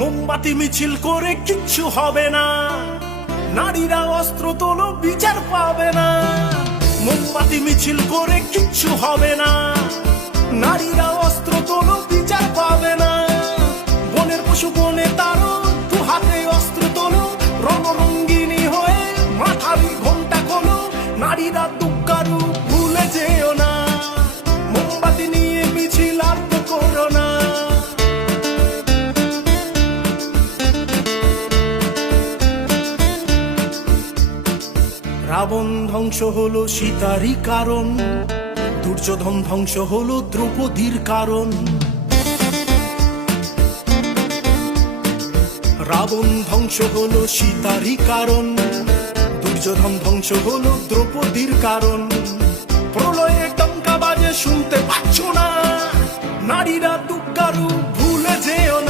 মোমবাতি মিছিল করে কিচ্ছু হবে না, নারীরা অস্ত্র তোলো বিচার পাবে না। মোমবাতি মিছিল করে কিচ্ছু হবে না, নারীরা অস্ত্র তোলো বিচার পাবে না। বনের পশু বনে তারো, দু হাতে অস্ত্র তোলো, রঙরঙ্গিনী হয়ে মাথারি ঘোমটা খোলো। নারীরা দুঃখারু ভুলে যেও না, মোমবাতি নিয়ে মিছিল আর তো করো না। রাবণ ধ্বংস হলো সীতারই কারণ, দুর্যোধন ধ্বংস হলো দ্রৌপদীর কারণ। রাবণ ধ্বংস হলো সীতারই কারণ, দুর্যোধন ধ্বংস হলো দ্রৌপদীর কারণ। প্রলয়ে টঙ্কা বাজে শুনতে পাচ্ছ না, নারীরা দুঃখারু ভুলে যেও না।